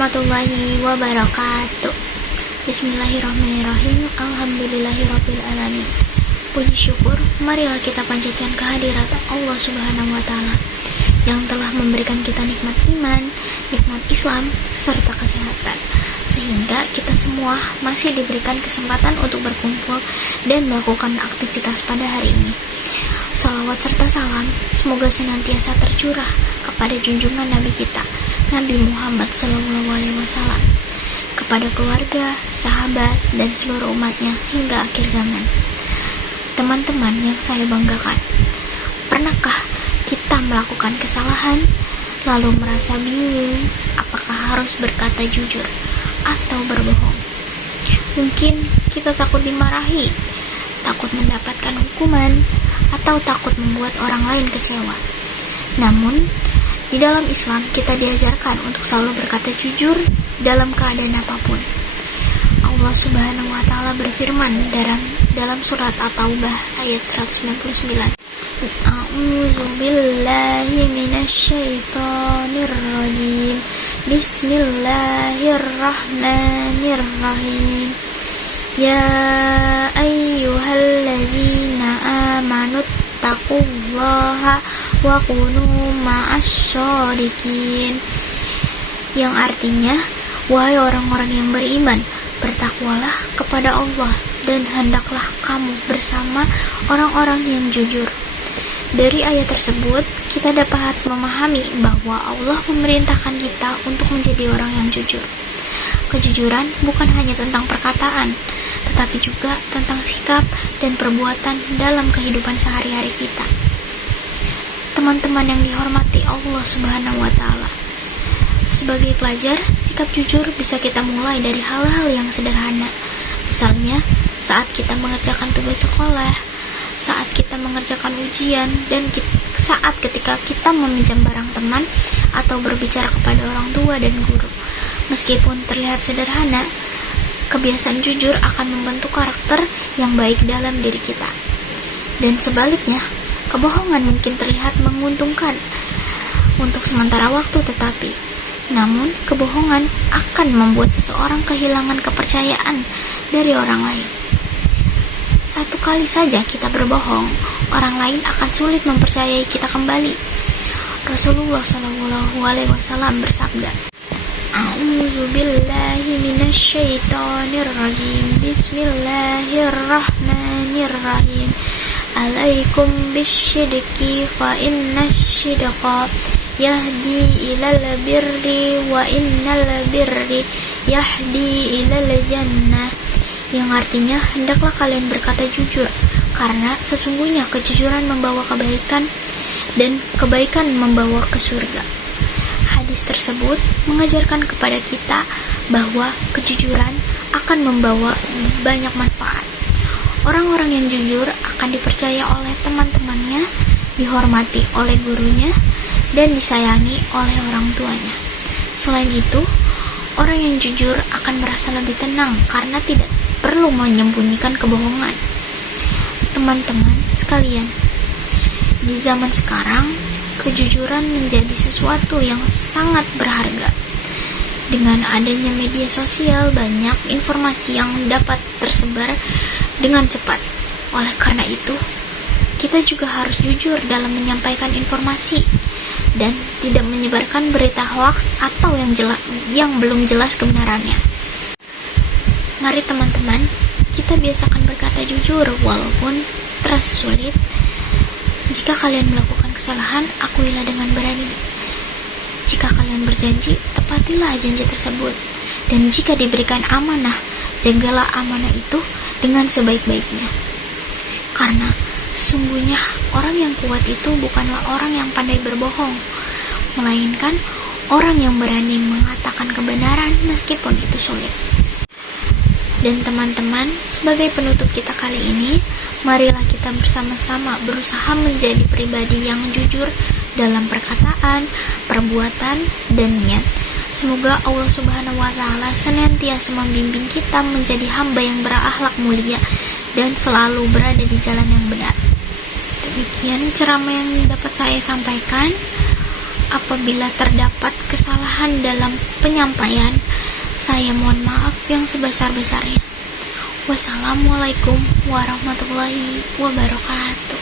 warahmatullahi wabarakatuh. Bismillahirrahmanirrahim. Alhamdulillahirabbil alamin. Puji syukur, marilah kita panjatkan kehadirat Allah Subhanahu wa taala yang telah memberikan kita nikmat iman, nikmat Islam, serta kesehatan, sehingga kita semua masih diberikan kesempatan untuk berkumpul dan melakukan aktivitas pada hari ini. Salawat serta salam semoga senantiasa tercurah kepada junjungan Nabi kita, Nabi Muhammad SAW, kepada keluarga, sahabat, dan seluruh umatnya hingga akhir zaman. Teman-teman yang saya banggakan, pernahkah kita melakukan kesalahan lalu merasa bingung apakah harus berkata jujur atau berbohong? Mungkin kita takut dimarahi, takut mendapatkan hukuman, atau takut membuat orang lain kecewa. Namun, di dalam Islam kita diajarkan untuk selalu berkata jujur dalam keadaan apapun. Allah Subhanahu wa taala berfirman dalam surat At-Taubah ayat 199. A'udzu billahi minasyaitonir rajim. Bismillahirrahmanirrahim. Ya ayyuhallazina amanu taqullaha wa kunu ma'asyshadiqin. Yang artinya, wahai orang-orang yang beriman, bertakwalah kepada Allah dan hendaklah kamu bersama orang-orang yang jujur. Dari ayat tersebut, kita dapat memahami bahwa Allah memerintahkan kita untuk menjadi orang yang jujur. Kejujuran bukan hanya tentang perkataan, tetapi juga tentang sikap dan perbuatan dalam kehidupan sehari-hari kita. Teman-teman yang dihormati Allah Subhanahu wa taala, sebagai pelajar, sikap jujur bisa kita mulai dari hal-hal yang sederhana. Misalnya, saat kita mengerjakan tugas sekolah, saat kita mengerjakan ujian, dan saat ketika kita meminjam barang teman atau berbicara kepada orang tua dan guru. Meskipun terlihat sederhana, kebiasaan jujur akan membentuk karakter yang baik dalam diri kita. Dan sebaliknya, kebohongan mungkin terlihat menguntungkan untuk sementara waktu, namun kebohongan akan membuat seseorang kehilangan kepercayaan dari orang lain. Satu kali saja kita berbohong, orang lain akan sulit mempercayai kita kembali. Rasulullah SAW bersabda, A'udzu billahi minasyaitonir rajim. Bismillahirrahmanirrahim. Alaikum bisyidqi fa innasyidqa yahdi ilal birri wa innal birri yahdi ilal jannah. Yang artinya, hendaklah kalian berkata jujur, karena sesungguhnya kejujuran membawa kebaikan dan kebaikan membawa ke surga. Hadis tersebut mengajarkan kepada kita bahwa kejujuran akan membawa banyak manfaat. Orang-orang yang jujur akan dipercaya oleh teman-temannya, dihormati oleh gurunya, dan disayangi oleh orang tuanya. Selain itu, orang yang jujur akan merasa lebih tenang karena tidak perlu menyembunyikan kebohongan. Teman-teman sekalian, di zaman sekarang, kejujuran menjadi sesuatu yang sangat berharga. Dengan adanya media sosial, banyak informasi yang dapat tersebar dengan cepat. Oleh karena itu, kita juga harus jujur dalam menyampaikan informasi dan tidak menyebarkan berita hoaks atau yang belum jelas kebenarannya. Mari teman-teman, kita biasakan berkata jujur walaupun terasa sulit. Jika kalian melakukan kesalahan, akuilah dengan berani. Jika kalian berjanji, tepatilah janji tersebut. Dan jika diberikan amanah, jagalah amanah itu dengan sebaik-baiknya. Karena sesungguhnya orang yang kuat itu bukanlah orang yang pandai berbohong, melainkan orang yang berani mengatakan kebenaran meskipun itu sulit. Dan teman-teman, sebagai penutup kita kali ini, marilah kita bersama-sama berusaha menjadi pribadi yang jujur dalam perkataan, perbuatan, dan niat. Semoga Allah Subhanahu wa taala senantiasa membimbing kita menjadi hamba yang berakhlak mulia dan selalu berada di jalan yang benar. Demikian ceramah yang dapat saya sampaikan. apabila terdapat kesalahan dalam penyampaian. Saya mohon maaf yang sebesar-besarnya. Wassalamualaikum warahmatullahi wabarakatuh.